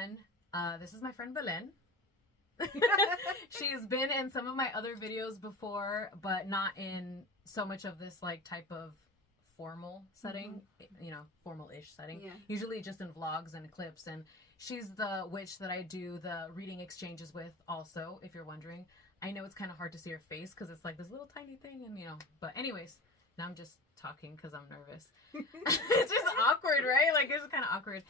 everyone. This is my friend Belen. She's been in some of my other videos before, but not in so much of this like type of formal setting, you know, formal-ish setting. Yeah. Usually just in vlogs and clips. And she's the witch that I do the reading exchanges with also, if you're wondering. I know it's kind of hard to see her face because it's like this little tiny thing, and you know, but anyways, now I'm just talking because I'm nervous. It's just awkward, right? Like, it's kind of awkward.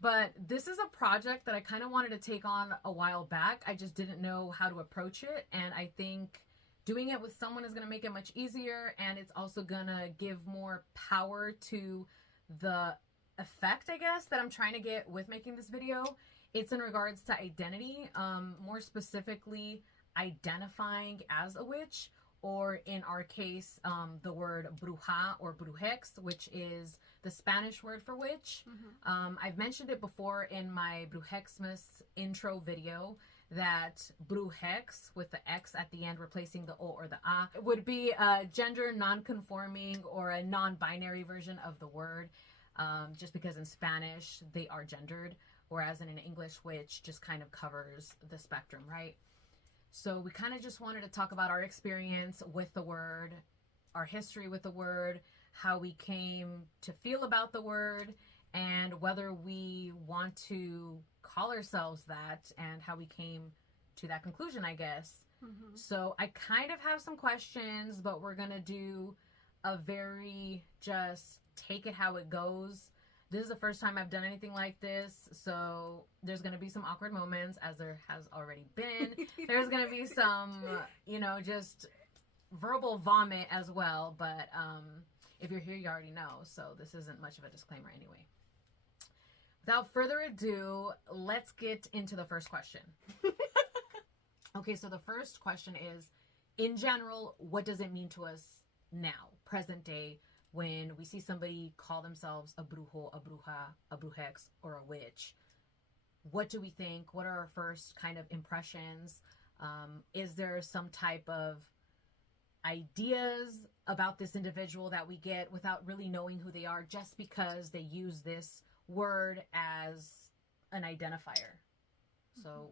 But this is a project that I kind of wanted to take on a while back. I just didn't know how to approach it. And I think doing it with someone is going to make it much easier. And it's also going to give more power to the effect, I guess, that I'm trying to get with making this video. It's in regards to identity, more specifically identifying as a witch, or in our case, the word bruja or brujx, which is the Spanish word for witch. I've mentioned it before in my Brujx-mas intro video that brujx, with the X at the end replacing the O or the A, would be a gender non-conforming or a non-binary version of the word, just because in Spanish they are gendered, whereas in an English, witch just kind of covers the spectrum, right? So we kind of just wanted to talk about our experience with the word, our history with the word, how we came to feel about the word, and whether we want to call ourselves that, and how we came to that conclusion, I guess. So I kind of have some questions, but we're going to do a very just take it how it goes. This is the first time I've done anything like this, so there's going to be some awkward moments, as there has already been. There's going to be some, you know, just verbal vomit as well, but if you're here, you already know, so this isn't much of a disclaimer anyway. Without further ado, let's get into the first question. Okay, so the first question is, in general, what does it mean to us now, present day, when we see somebody call themselves a brujo, a bruja, a brujx, or a witch? What do we think? What are our first kind of impressions? Is there some type of ideas about this individual that we get without really knowing who they are, just because they use this word as an identifier? So,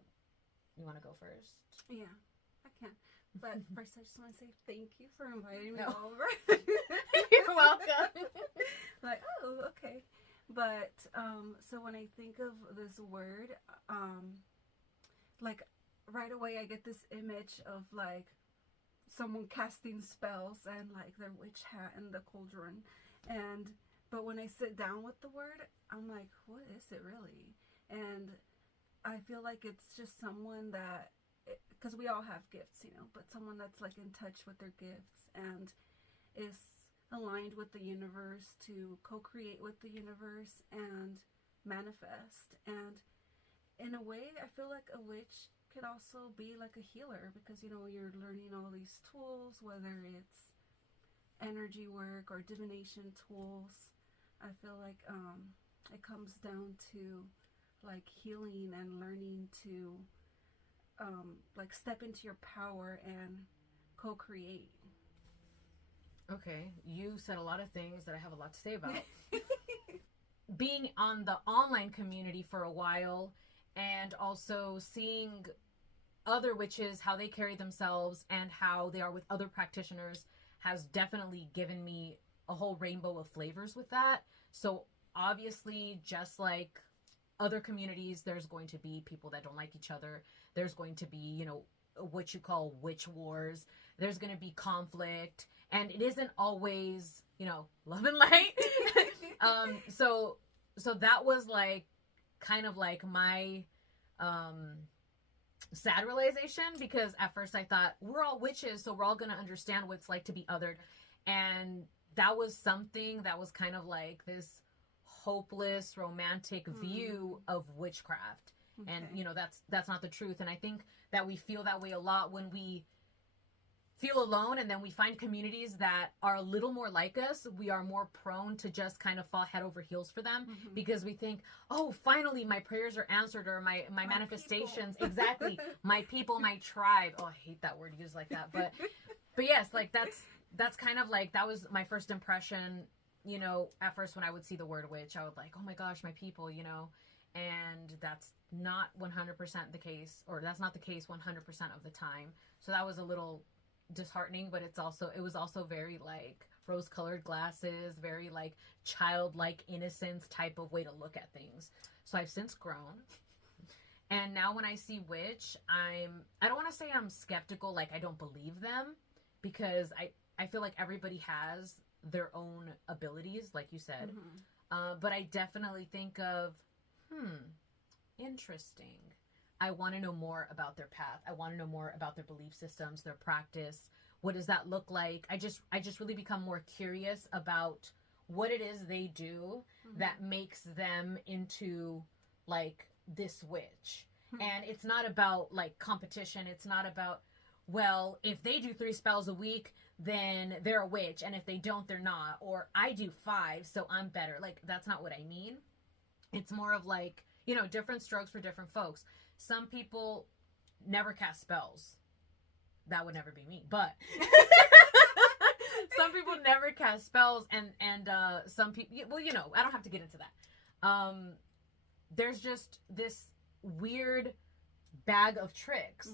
you want to go first? Yeah, I can. But first, I just want to say thank you for inviting me over. You're welcome. Like, oh, okay. But, so when I think of this word, like, right away I get this image of, like, someone casting spells and, like, their witch hat and the cauldron. But when I sit down with the word, I'm like, what is it really? And I feel like it's just someone that, because we all have gifts, you know, but someone that's like in touch with their gifts and is aligned with the universe to co-create with the universe and manifest. And in a way, I feel like a witch could also be like a healer, because, you know, you're learning all these tools, whether it's energy work or divination tools. I feel like it comes down to like healing and learning to like step into your power and co-create. Okay, you said a lot of things that I have a lot to say about. Being on the online community for a while, and also seeing other witches, how they carry themselves and how they are with other practitioners, has definitely given me a whole rainbow of flavors with that. So obviously, just like other communities, there's going to be people that don't like each other. There's going to be, you know, what you call witch wars. There's going to be conflict, and it isn't always, you know, love and light. So that was like kind of like my sad realization, because at first I thought we're all witches, so we're all going to understand what it's like to be othered. And that was something that was kind of like this hopeless romantic view of witchcraft. Okay. And you know, that's not the truth. And I think that we feel that way a lot when we feel alone, and then we find communities that are a little more like us. We are more prone to just kind of fall head over heels for them, because we think, oh, finally my prayers are answered, or my manifestations, exactly, my people, my tribe. Oh, I hate that word used like that, but yes, like that's kind of like, that was my first impression. You know, at first when I would see the word witch, I would like, oh my gosh, my people, you know. and that's not 100% the case, or that's not the case 100% of the time. So that was a little disheartening, but it was also very like rose-colored glasses, very like childlike innocence type of way to look at things. So I've since grown. And now when I see witch, I don't want to say I'm skeptical, like I don't believe them, because I feel like everybody has their own abilities, like you said. But I definitely think of, interesting. I want to know more about their path. I want to know more about their belief systems, their practice. What does that look like? I just really become more curious about what it is they do that makes them into like this witch. And it's not about like competition. It's not about, well, if they do 3 spells a week, then they're a witch, and if they don't, they're not. Or I do 5, so I'm better. Like, that's not what I mean. It's more of like, you know, different strokes for different folks. Some people never cast spells. That would never be me, but some people never cast spells, and some people, well, you know, I don't have to get into that. There's just this weird bag of tricks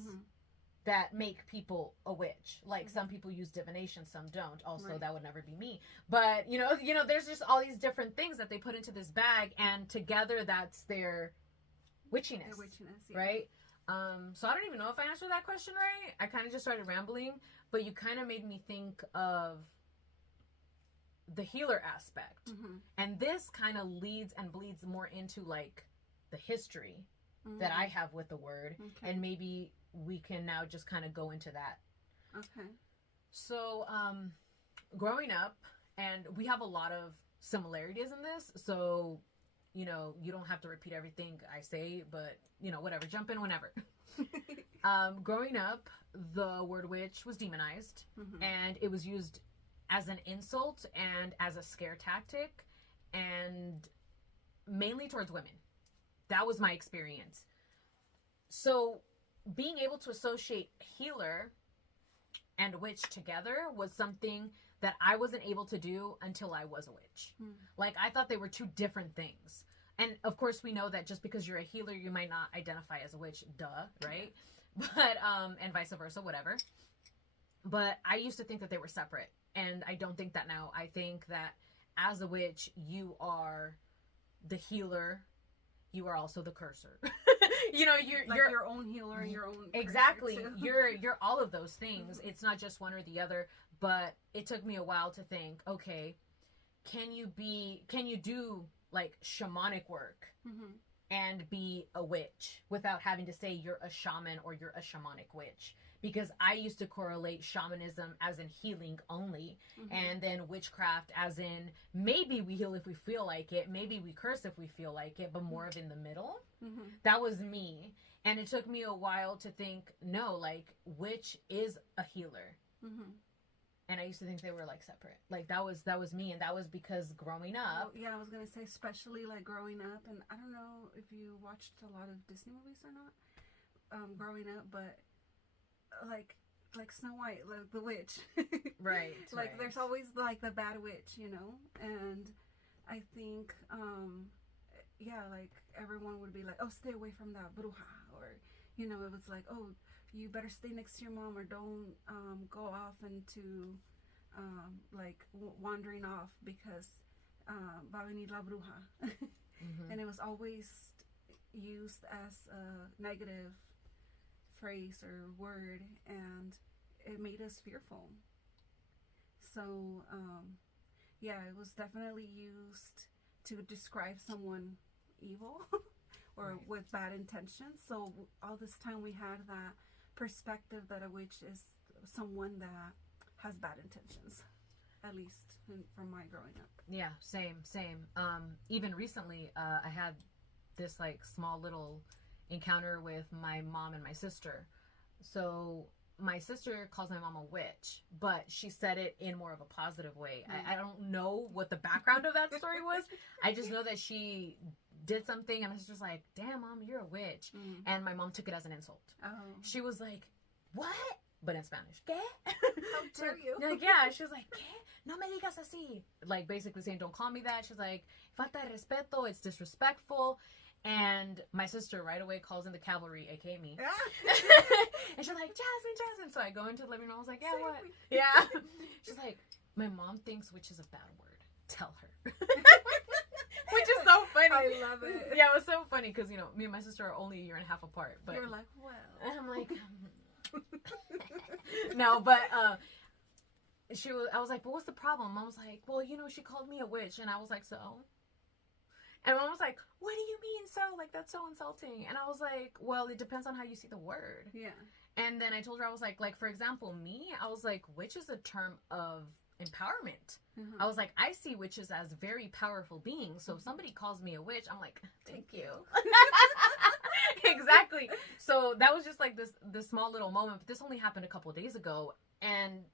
that make people a witch. Like some people use divination, some don't. Also, that would never be me. But you know, there's just all these different things that they put into this bag, and together that's their witchiness. Their witchiness, yeah. Right? So I don't even know if I answered that question right. I kind of just started rambling, but you kind of made me think of the healer aspect. And this kind of leads and bleeds more into like the history that I have with the word. And maybe we can now just kind of go into that. Okay. So, growing up, and we have a lot of similarities in this, so, you know, you don't have to repeat everything I say, but, you know, whatever, jump in whenever. Growing up, the word witch was demonized, and it was used as an insult and as a scare tactic, and mainly towards women. That was my experience. So being able to associate healer and witch together was something that I wasn't able to do until I was a witch. Like, I thought they were 2 different things. And of course we know that just because you're a healer, you might not identify as a witch, right? But, and vice versa, whatever. But I used to think that they were separate, and I don't think that now. I think that as a witch, you are the healer, you are also the cursor. You know, you're your own healer and your own exactly. You're all of those things. It's not just one or the other. But it took me a while to think, okay, can you do like shamanic work and be a witch without having to say you're a shaman or you're a shamanic witch? Because I used to correlate shamanism as in healing only, and then witchcraft as in maybe we heal if we feel like it, maybe we curse if we feel like it, but more of in the middle. That was me. And it took me a while to think, no, like, witch is a healer. And I used to think they were like separate. Like that was me, and that was because growing up. Well, yeah, I was gonna say, especially like growing up, and I don't know if you watched a lot of Disney movies or not, growing up, but like Snow White, like the witch, right? Like there's always like the bad witch, you know, and I think, yeah, like everyone would be like, oh, stay away from that Bruja, or you know, it was like, oh, you better stay next to your mom, or don't go off into like wandering off because va a venir la bruja. And it was always used as a negative phrase or word, and it made us fearful. So yeah, it was definitely used to describe someone evil or with bad intentions. So all this time we had that perspective that a witch is someone that has bad intentions, at least from my growing up. Yeah, same. Even recently, I had this like small little encounter with my mom and my sister. So my sister calls my mom a witch, but she said it in more of a positive way. I don't know what the background of that story was. I just know that she did something, and my sister's like, damn, Mom, you're a witch. And my mom took it as an insult. She was like, what? But in Spanish. ¿Qué? How dare you? Like, yeah, she was like, ¿qué? No me digas así. Like, basically saying, don't call me that. She's like, falta de respeto, it's disrespectful. And my sister right away calls in the cavalry, aka me. And she's like, Jazmine. So I go into the living room. I was like, yeah, what? Yeah. She's like, my mom thinks witch is a bad word. Tell her. Which is so funny. I love it. Yeah, it was so funny because, you know, me and my sister are only a year and a half apart. But you're like, well. And I'm like, no, but I was like, but what's the problem? Mom was like, well, you know, she called me a witch. And I was like, so? And Mom was like, what do you mean so? Like, that's so insulting. And I was like, well, it depends on how you see the word. Yeah. And then I told her, I was like, for example, me, I was like, witch is a term of empowerment. I was like, I see witches as very powerful beings. So if somebody calls me a witch, I'm like, thank you. Exactly. So that was just like this small little moment. But this only happened a couple of days ago. And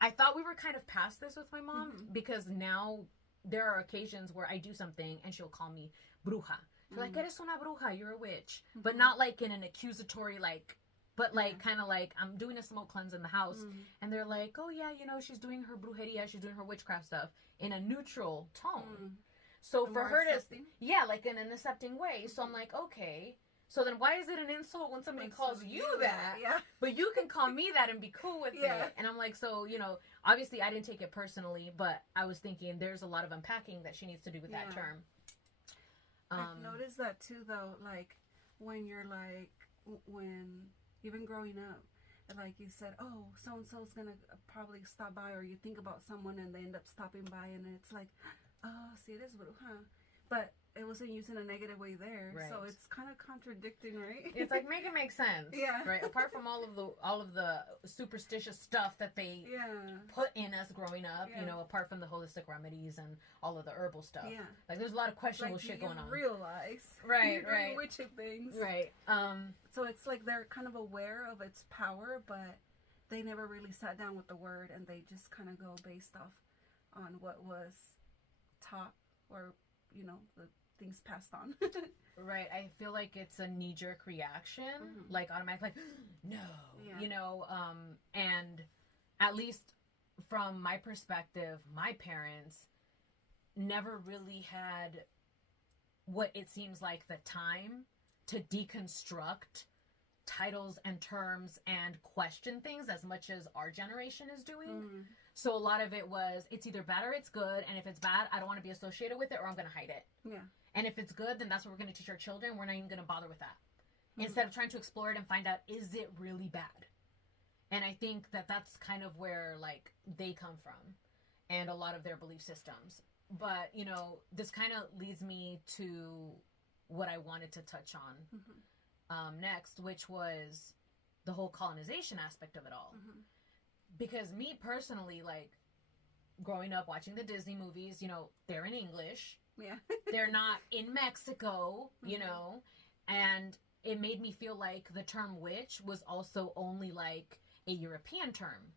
I thought we were kind of past this with my mom because now there are occasions where I do something and she'll call me bruja. She's like, eres una bruja, you're a witch. But not like in an accusatory, like, but like kind of like I'm doing a smoke cleanse in the house and they're like, oh yeah, you know, she's doing her brujeria, she's doing her witchcraft stuff in a neutral tone. So for her accepting. yeah, like in an accepting way. So I'm like, okay, so then why is it an insult when somebody calls you that? Yeah. But you can call me that and be cool with it. And I'm like, so, you know, obviously I didn't take it personally, but I was thinking there's a lot of unpacking that she needs to do with that term. I've noticed that too, though, like when you're like, when even growing up, like you said, oh, so-and-so's gonna probably stop by, or you think about someone and they end up stopping by and it's like, oh, see, it is bruja. But it wasn't used in a negative way there, so it's kind of contradicting, right? It's like, make it make sense, right? Apart from all of the superstitious stuff that they put in us growing up, you know, apart from the holistic remedies and all of the herbal stuff, like there's a lot of questionable shit going on. Realize, right, witchy things, right? So it's like they're kind of aware of its power, but they never really sat down with the word, and they just kind of go based off on what was taught, or you know, the things passed on. Right. I feel like it's a knee-jerk reaction, like automatic, like no, you know, and at least from my perspective, my parents never really had what it seems like the time to deconstruct titles and terms and question things as much as our generation is doing. So a lot of it was, it's either bad or it's good, and if it's bad, I don't want to be associated with it, or I'm going to hide it. And if it's good, then that's what we're going to teach our children. We're not even going to bother with that. Instead of trying to explore it and find out, is it really bad? And I think that that's kind of where, like, they come from, and a lot of their belief systems. But, you know, this kind of leads me to what I wanted to touch on next, which was the whole colonization aspect of it all. Because me personally, like, growing up watching the Disney movies, you know, they're in English. They're not in Mexico, you know, and it made me feel like the term witch was also only like a European term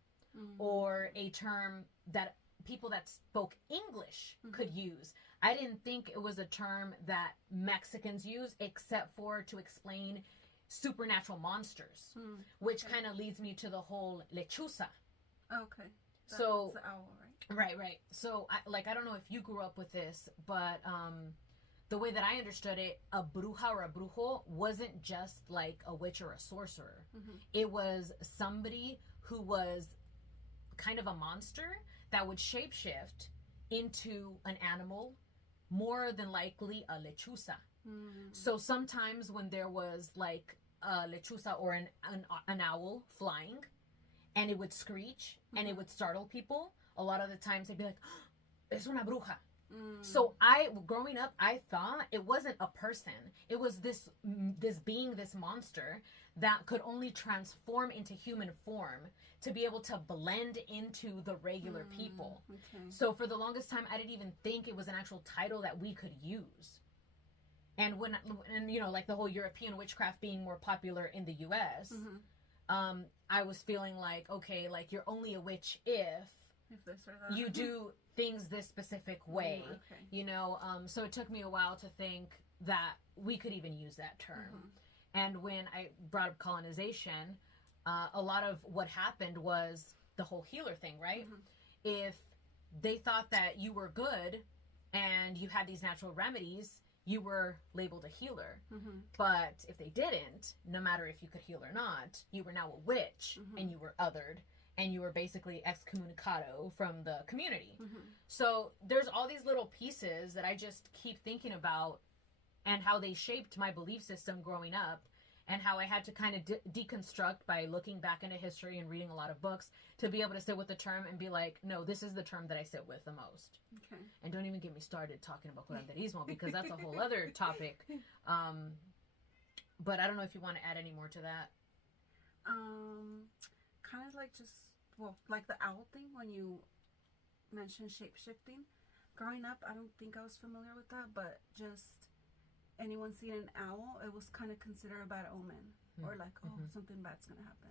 or a term that people that spoke English could use. I didn't think it was a term that Mexicans use except for to explain supernatural monsters, which kind of leads me to the whole lechuza. Okay. So the owl, right? Right. So, I don't know if you grew up with this, but the way that I understood it, a bruja or a brujo wasn't just like a witch or a sorcerer. It was somebody who was kind of a monster that would shapeshift into an animal, more than likely a lechuza. So sometimes when there was like a lechuza or an owl flying, and it would screech and it would startle people, a lot of the times they'd be like, es una bruja. So growing up, I thought it wasn't a person. It was this being, this monster that could only transform into human form to be able to blend into the regular people. So for the longest time, I didn't even think it was an actual title that we could use. And you know, like the whole European witchcraft being more popular in the US, I was feeling like, okay, like you're only a witch if this or that. You do things this specific way, you know. So it took me a while to think that we could even use that term. And when I brought up colonization, a lot of what happened was the whole healer thing, right? If they thought that you were good and you had these natural remedies, you were labeled a healer. But if they didn't, no matter if you could heal or not, you were now a witch, and you were othered, and you were basically excommunicado from the community. So there's all these little pieces that I just keep thinking about, and how they shaped my belief system growing up, and how I had to kind of deconstruct by looking back into history and reading a lot of books to be able to sit with the term and be like, no, this is the term that I sit with the most. Okay. And don't even get me started talking about curanderismo, because that's a whole other topic. But I don't know if you want to add any more to that. Kind of like like the owl thing when you mentioned shape-shifting. Growing up, I don't think I was familiar with that, but just anyone seeing an owl, it was kind of considered a bad omen, or like, oh, something bad's gonna happen.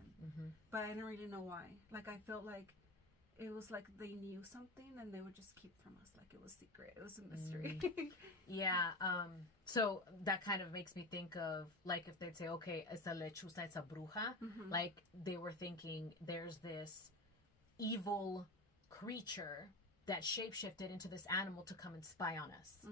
But I didn't really know why. Like, I felt like it was like they knew something and they would just keep from us, like it was secret, it was a mystery. Yeah. So that kind of makes me think of, like, if they'd say, okay, it's a lechuza, it's a bruja, like they were thinking there's this evil creature that shapeshifted into this animal to come and spy on us.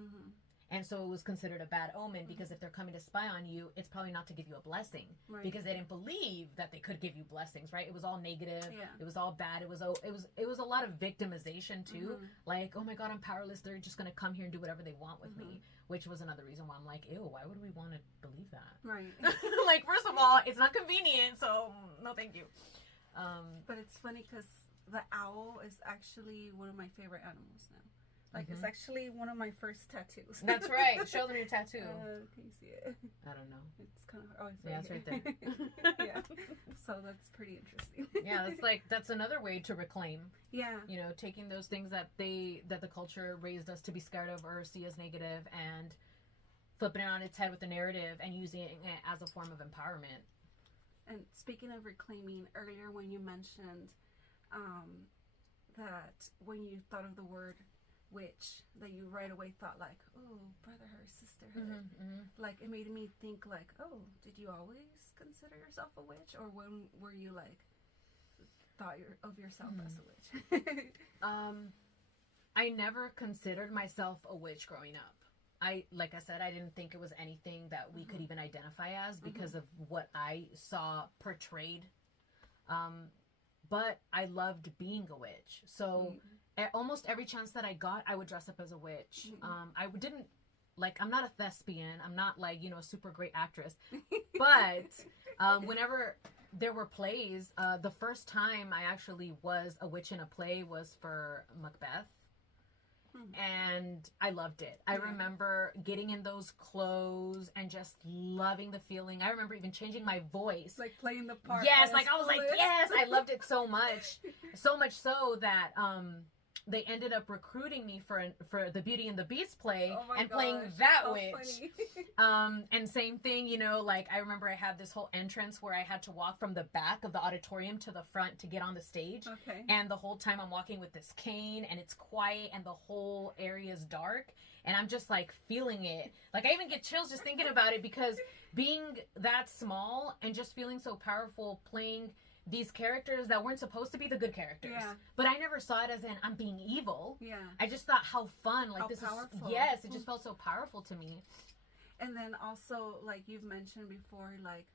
And so it was considered a bad omen, because if they're coming to spy on you, it's probably not to give you a blessing, because they didn't believe that they could give you blessings, right? It was all negative. It was all bad. It was a lot of victimization too. Like, oh my God, I'm powerless. They're just going to come here and do whatever they want with me, which was another reason why I'm like, ew, why would we want to believe that? Right. Like, first of all, it's not convenient, so no thank you. But it's funny because the owl is actually one of my favorite animals now. Like, it's actually one of my first tattoos. That's right. Show them your tattoo. Can you see it? I don't know. It's kind of... Oh, it's right there. Yeah. So that's pretty interesting. Yeah, that's another way to reclaim. Yeah. You know, taking those things that the culture raised us to be scared of or see as negative, and flipping it on its head with the narrative and using it as a form of empowerment. And speaking of reclaiming, earlier when you mentioned that when you thought of the word witch, that you right away thought like, oh, brotherhood, sisterhood. Like, it made me think like, oh, did you always consider yourself a witch, or when were you like thought of yourself as a witch? I never considered myself a witch growing up. Like I said, I didn't think it was anything that we could even identify as, because of what I saw portrayed. But I loved being a witch, so almost every chance that I got, I would dress up as a witch. I didn't, like, I'm not a thespian. I'm not, like, you know, a super great actress. But whenever there were plays, the first time I actually was a witch in a play was for Macbeth. And I loved it. I remember getting in those clothes and just loving the feeling. I remember even changing my voice. Like playing the part. Yes, like I was like, yes, I loved it so much. So much so that they ended up recruiting me for the Beauty and the Beast play, and playing that witch. And same thing, you know, like I remember I had this whole entrance where I had to walk from the back of the auditorium to the front to get on the stage. And the whole time I'm walking with this cane, and it's quiet, and the whole area is dark, and I'm just like feeling it. Like, I even get chills just thinking about it, because being that small and just feeling so powerful, playing these characters that weren't supposed to be the good characters. But I never saw it as in I'm being evil. I just thought how fun, like, how this powerful. It just felt so powerful to me. And then also, like you've mentioned before, like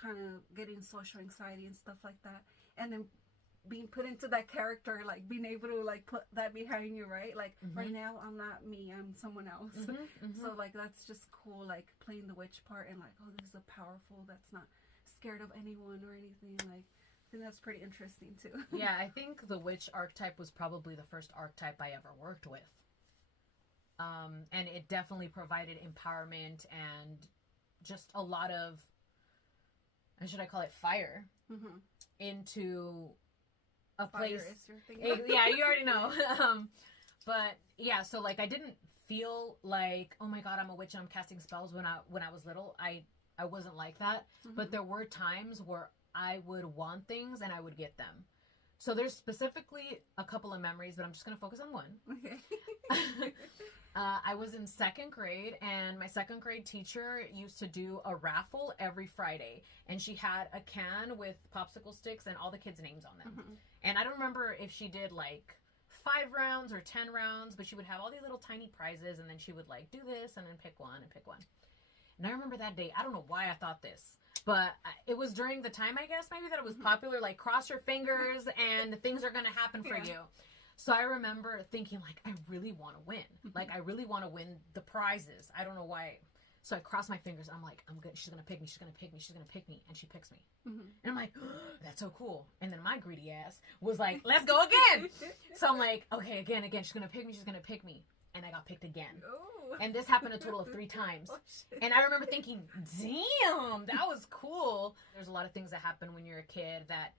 kind of getting social anxiety and stuff like that, and then being put into that character, like being able to like put that behind you, right? Like right now I'm not me, I'm someone else. So like that's just cool, like playing the witch part, and like, oh, this is a powerful that's not scared of anyone or anything. Like, I think that's pretty interesting too. Yeah, I think the witch archetype was probably the first archetype I ever worked with. And it definitely provided empowerment and just a lot of, should I call it fire, into a place. Fire is your thing. Yeah, you already know. But yeah, so like I didn't feel like, oh my God, I'm a witch and I'm casting spells when I was little. I wasn't like that, but there were times where I would want things and I would get them. So there's specifically a couple of memories, but I'm just going to focus on one. Okay. I was in second grade, and my second grade teacher used to do a raffle every Friday, and she had a can with popsicle sticks and all the kids' names on them. And I don't remember if she did like 5 rounds or 10 rounds, but she would have all these little tiny prizes, and then she would like do this and then pick one and pick one. And I remember that day, I don't know why I thought this, but it was during the time, I guess, maybe that it was popular, like cross your fingers and things are going to happen for you. So I remember thinking, like, I really want to win. Like, I really want to win the prizes. I don't know why. So I cross my fingers. I'm like, I'm good. She's going to pick me. She's going to pick me. She's going to pick me. And she picks me. And I'm like, oh, that's so cool. And then my greedy ass was like, let's go again. So I'm like, okay, again. She's going to pick me. She's going to pick me. And I got picked again. Ooh. And this happened a total of 3 times. Oh, and I remember thinking, damn, that was cool. There's a lot of things that happen when you're a kid that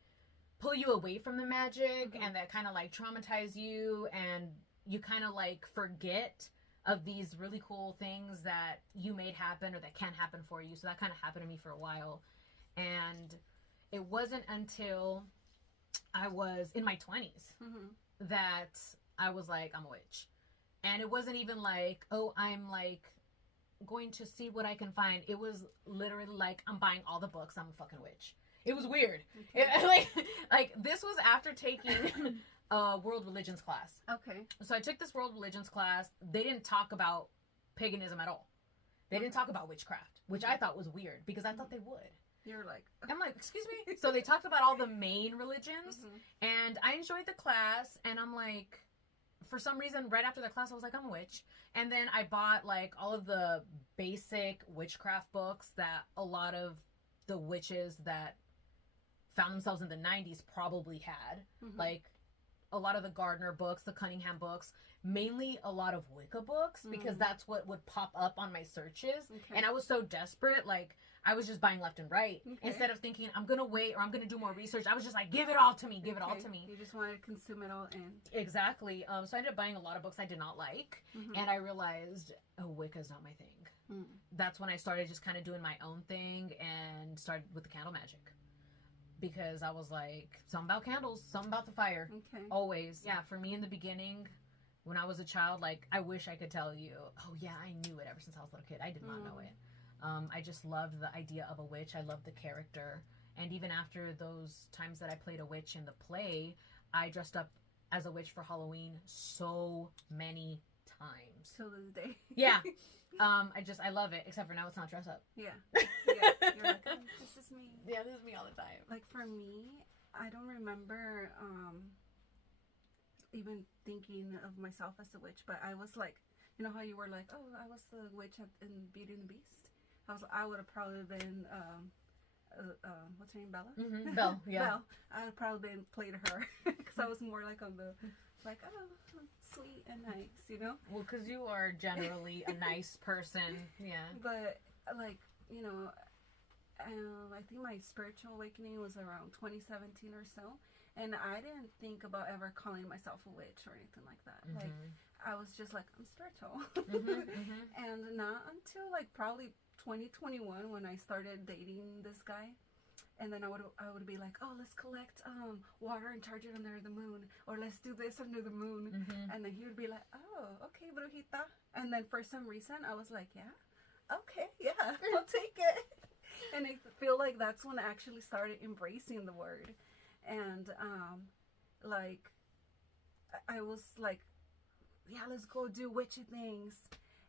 pull you away from the magic and that kind of like traumatize you, and you kind of like forget of these really cool things that you made happen or that can happen for you. So that kind of happened to me for a while. And it wasn't until I was in my 20s that I was like, I'm a witch. And it wasn't even like, oh, I'm like going to see what I can find. It was literally like, I'm buying all the books. I'm a fucking witch. It was weird. Okay. Like this was after taking a world religions class. Okay. So I took this world religions class. They didn't talk about paganism at all. They didn't talk about witchcraft, which I thought was weird because I thought they would. You're like... I'm like, excuse me? So they talked about all the main religions, and I enjoyed the class, and I'm like... For some reason, right after the class, I was like, I'm a witch. And then I bought, like, all of the basic witchcraft books that a lot of the witches that found themselves in the 90s probably had. Like, a lot of the Gardner books, the Cunningham books, mainly a lot of Wicca books, because that's what would pop up on my searches. And I was so desperate, like... I was just buying left and right. Instead of thinking, I'm going to wait or I'm going to do more research. I was just like, give it all to me. Give it all to me. You just wanted to consume it all in. Exactly. So I ended up buying a lot of books I did not like. And I realized, oh, Wicca's not my thing. That's when I started just kind of doing my own thing and started with the candle magic. Because I was like, something about candles, something about the fire. Always. Yeah, for me in the beginning, when I was a child, like, I wish I could tell you, oh, yeah, I knew it ever since I was a little kid. I did not know it. I just loved the idea of a witch. I loved the character. And even after those times that I played a witch in the play, I dressed up as a witch for Halloween so many times. Till this day. Yeah. I love it. Except for now it's not dress up. Yeah. You're like, oh, this is me. Yeah, this is me all the time. Like for me, I don't remember even thinking of myself as a witch, but I was like, you know how you were like, oh, I was the witch in Beauty and the Beast? I would have probably been, what's her name, Bella? Belle, yeah. Belle. I would probably been played her because I was more like on the, like, oh, sweet and nice, you know? Well, because you are generally a nice person, yeah. But, like, you know, I think my spiritual awakening was around 2017 or so, and I didn't think about ever calling myself a witch or anything like that. Like, I was just like, I'm spiritual. And not until, like, probably 2021 when I started dating this guy, and then I would be like, oh, let's collect water and charge it under the moon, or let's do this under the moon, and then he would be like, oh, okay, brujita, and then for some reason I was like, yeah, okay, yeah, I'll take it, and I feel like that's when I actually started embracing the word, and like I was like, yeah, let's go do witchy things,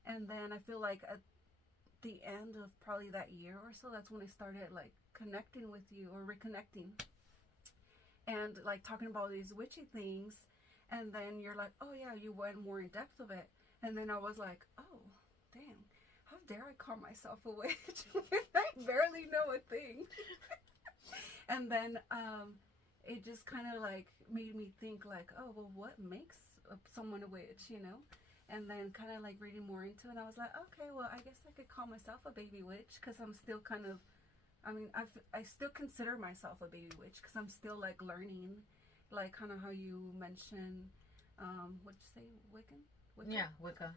and then I feel like at the end of probably that year or so, that's when I started like connecting with you, or reconnecting, and like talking about these witchy things, and then you're like, oh yeah, you went more in depth of it, and then I was like, oh damn, how dare I call myself a witch? I barely know a thing. And then it just kind of like made me think like, oh well, what makes someone a witch, you know? And then kind of like reading more into it, and I was like, okay, well, I guess I could call myself a baby witch, because I'm still kind of, I mean, I still consider myself a baby witch, because I'm still like learning, like kind of how you mentioned, what'd you say, Wiccan? Wicca? Yeah, Wicca.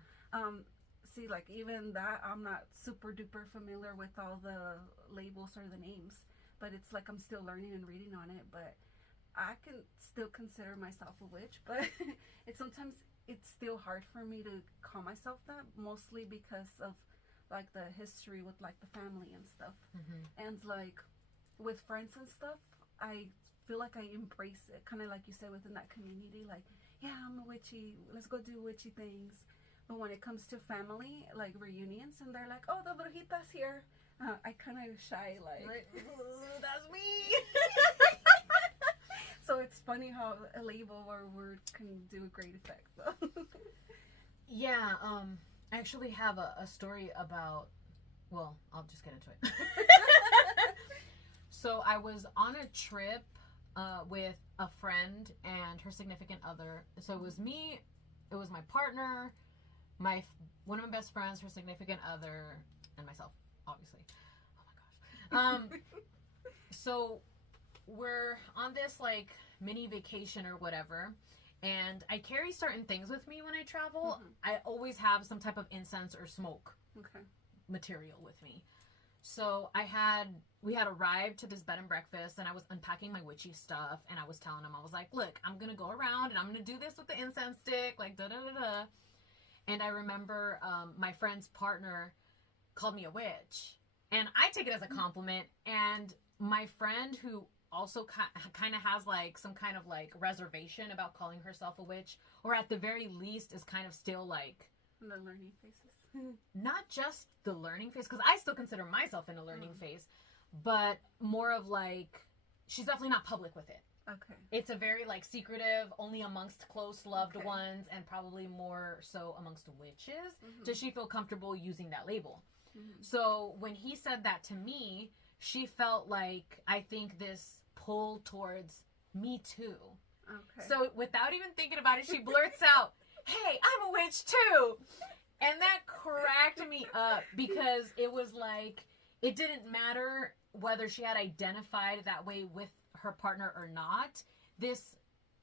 See, like even that, I'm not super duper familiar with all the labels or the names, but it's like I'm still learning and reading on it, but I can still consider myself a witch, but it's still hard for me to call myself that, mostly because of like the history with like the family and stuff. And like with friends and stuff, I feel like I embrace it, kind of like you said, within that community. Like, yeah, I'm a witchy. Let's go do witchy things. But when it comes to family, like reunions, and they're like, oh, the brujitas here. I kind of shy, like that's me. So it's funny how a label or a word can do a great effect, though. Yeah, I actually have a story about, well, I'll just get into it. So I was on a trip with a friend and her significant other. So it was me, it was my partner, one of my best friends, her significant other, and myself, obviously. Oh my gosh. So we're on this like mini vacation or whatever, and I carry certain things with me when I travel. I always have some type of incense or smoke material with me. So we had arrived to this bed and breakfast, and I was unpacking my witchy stuff, and I was telling him, I was like, look, I'm gonna go around and I'm gonna do this with the incense stick, like da da da da. And I remember my friend's partner called me a witch, and I take it as a compliment. And my friend, who also kind of has like some kind of like reservation about calling herself a witch, or at the very least is kind of still like the learning phases. Not just the learning phase, because I still consider myself in a learning phase, but more of like, she's definitely not public with it. Okay. It's a very like secretive, only amongst close loved ones, and probably more so amongst witches. Does she feel comfortable using that label? So when he said that to me, she felt like, I think, this pull towards me too. Okay. So without even thinking about it, she blurts out, hey, I'm a witch too. And that cracked me up, because it was like, it didn't matter whether she had identified that way with her partner or not. This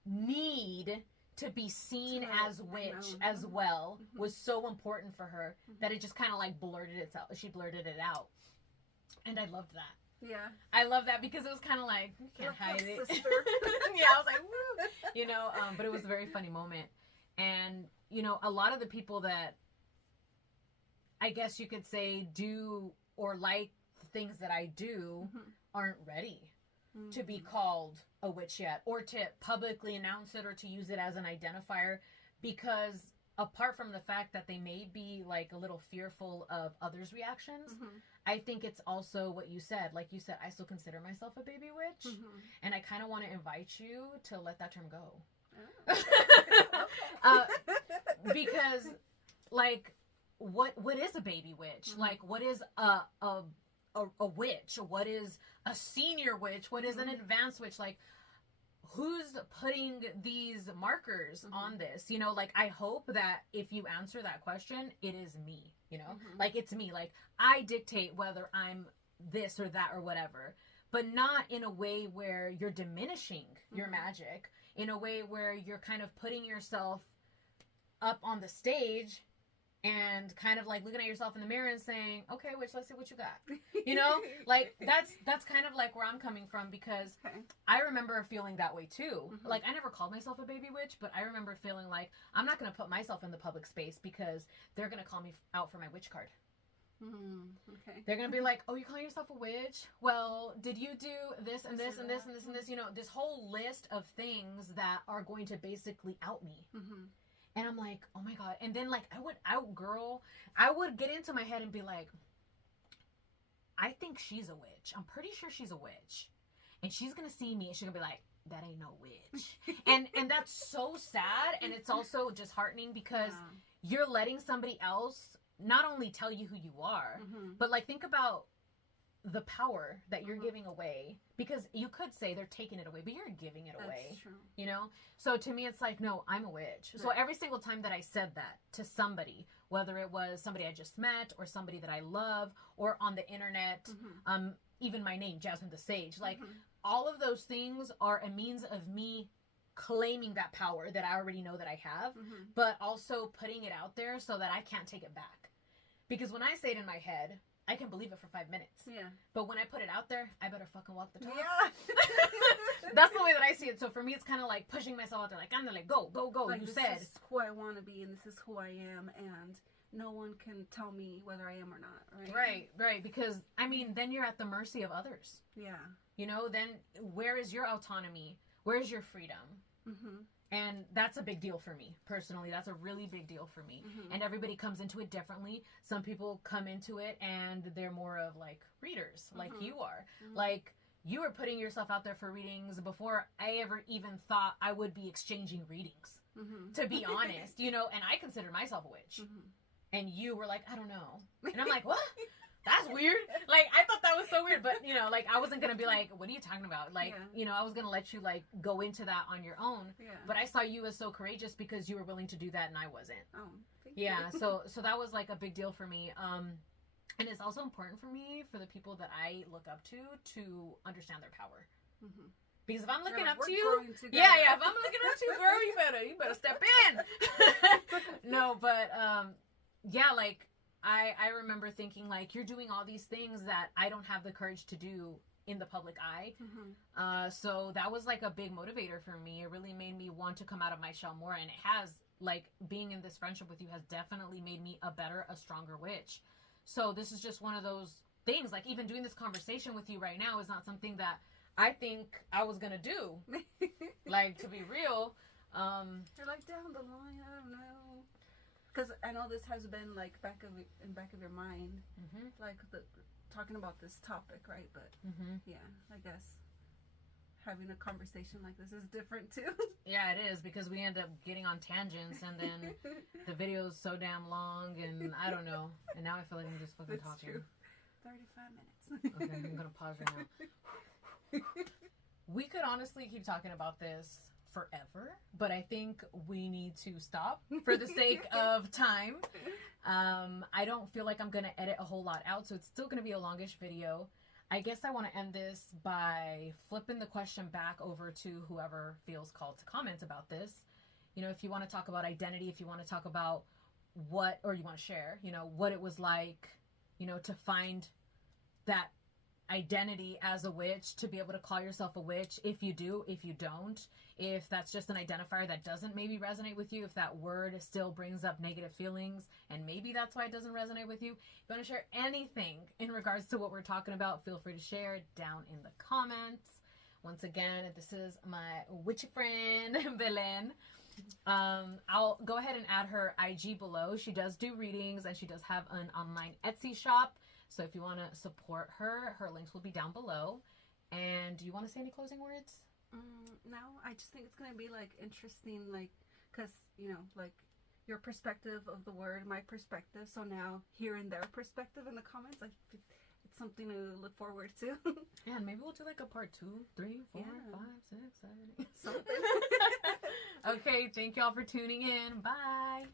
need to be seen as witch as well was so important for her that it just kind of like blurted itself. She blurted it out. And I loved that. Yeah. I love that, because it was kind of like, you can't hide it. Yeah, I was like, woo. You know, but it was a very funny moment. And, you know, a lot of the people that I guess you could say do or like the things that I do aren't ready to be called a witch yet, or to publicly announce it, or to use it as an identifier, because apart from the fact that they may be like a little fearful of others' reactions, I think it's also what you said. Like you said, I still consider myself a baby witch, and I kind of want to invite you to let that term go. Because like, what is a baby witch? Like, what is a witch? What is a senior witch? What is an advanced witch? Like, who's putting these markers on this? You know, like, I hope that if you answer that question, it is me, you know? Like, it's me. Like, I dictate whether I'm this or that or whatever, but not in a way where you're diminishing your magic, in a way where you're kind of putting yourself up on the stage and kind of like looking at yourself in the mirror and saying, okay, witch, let's see what you got. You know, like that's kind of like where I'm coming from, because I remember feeling that way too. Like, I never called myself a baby witch, but I remember feeling like, I'm not going to put myself in the public space because they're going to call me out for my witch card. They're going to be like, oh, you calling yourself a witch? Well, did you do this and this and this and this and this? You know, this whole list of things that are going to basically out me. And I'm like, oh my God. And then like, I would get into my head and be like, I think she's a witch. I'm pretty sure she's a witch. And she's going to see me and she's going to be like, that ain't no witch. and that's so sad. And it's also disheartening, because you're letting somebody else not only tell you who you are, but like, think about the power that you're giving away, because you could say they're taking it away, but you're giving it away. That's true. You know? So to me, it's like, no, I'm a witch. Right. So every single time that I said that to somebody, whether it was somebody I just met or somebody that I love, or on the internet, even my name, Jazmine the Sage, like all of those things are a means of me claiming that power that I already know that I have, but also putting it out there so that I can't take it back. Because when I say it in my head, I can believe it for 5 minutes. Yeah. But when I put it out there, I better fucking walk the talk. Yeah. That's the way that I see it. So for me, it's kind of like pushing myself out there. Like, I'm like, go, go, go. Like, you said. This is who I want to be, and this is who I am, and no one can tell me whether I am or not, right? Right, right. Because, I mean, then you're at the mercy of others. Yeah. You know, then where is your autonomy? Where's your freedom? And that's a big deal for me, personally. That's a really big deal for me. And everybody comes into it differently. Some people come into it and they're more of, like, readers, like you are. Like, you were putting yourself out there for readings before I ever even thought I would be exchanging readings, to be honest. You know, and I consider myself a witch. And you were like, I don't know. And I'm like, what? That's weird. Like, I thought that was so weird. But, you know, like, I wasn't going to be like, what are you talking about? Like, you know, I was going to let you, like, go into that on your own. But I saw you as so courageous because you were willing to do that and I wasn't. Oh, thank you. So that was, like, a big deal for me. And it's also important for me, for the people that I look up to understand their power. Because if I'm looking up to you, if I'm looking up to you, girl, you better step in. No, but, yeah, like, I remember thinking, like, you're doing all these things that I don't have the courage to do in the public eye. So that was, like, a big motivator for me. It really made me want to come out of my shell more. And it has, like, being in this friendship with you has definitely made me a stronger witch. So this is just one of those things. Like, even doing this conversation with you right now is not something that I think I was going to do. Like, to be real. You're like, down the line, I don't know. Because I know this has been, like, back of your mind, like, talking about this topic, right? But, yeah, I guess having a conversation like this is different, too. Yeah, it is, because we end up getting on tangents, and then the video is so damn long, and I don't know. And now I feel like I'm just fucking That's talking. True. 35 minutes. Okay, I'm going to pause right now. We could honestly keep talking about this forever, but I think we need to stop for the sake of time. I don't feel like I'm going to edit a whole lot out, so it's still going to be a longish video. I guess I want to end this by flipping the question back over to whoever feels called to comment about this. You know, if you want to talk about identity, if you want to talk about what, or you want to share, you know, what it was like, you know, to find that identity as a witch, to be able to call yourself a witch, if you do, if you don't, if that's just an identifier that doesn't maybe resonate with you, if that word still brings up negative feelings and maybe that's why it doesn't resonate with you. If you want to share anything in regards to what we're talking about, feel free to share it down in the comments. Once again, this is my witchy friend Belen. I'll go ahead and add her IG below. She does do readings and she does have an online Etsy shop. So if you want to support her, her links will be down below. And do you want to say any closing words? No, I just think it's going to be, like, interesting, like, because, you know, like, your perspective of the word, my perspective. So now hearing their perspective in the comments, like, it's something to look forward to. Yeah, and maybe we'll do, like, a part 2, 3, 4, 5, 6, 7, 8. Something. Okay, thank y'all for tuning in. Bye.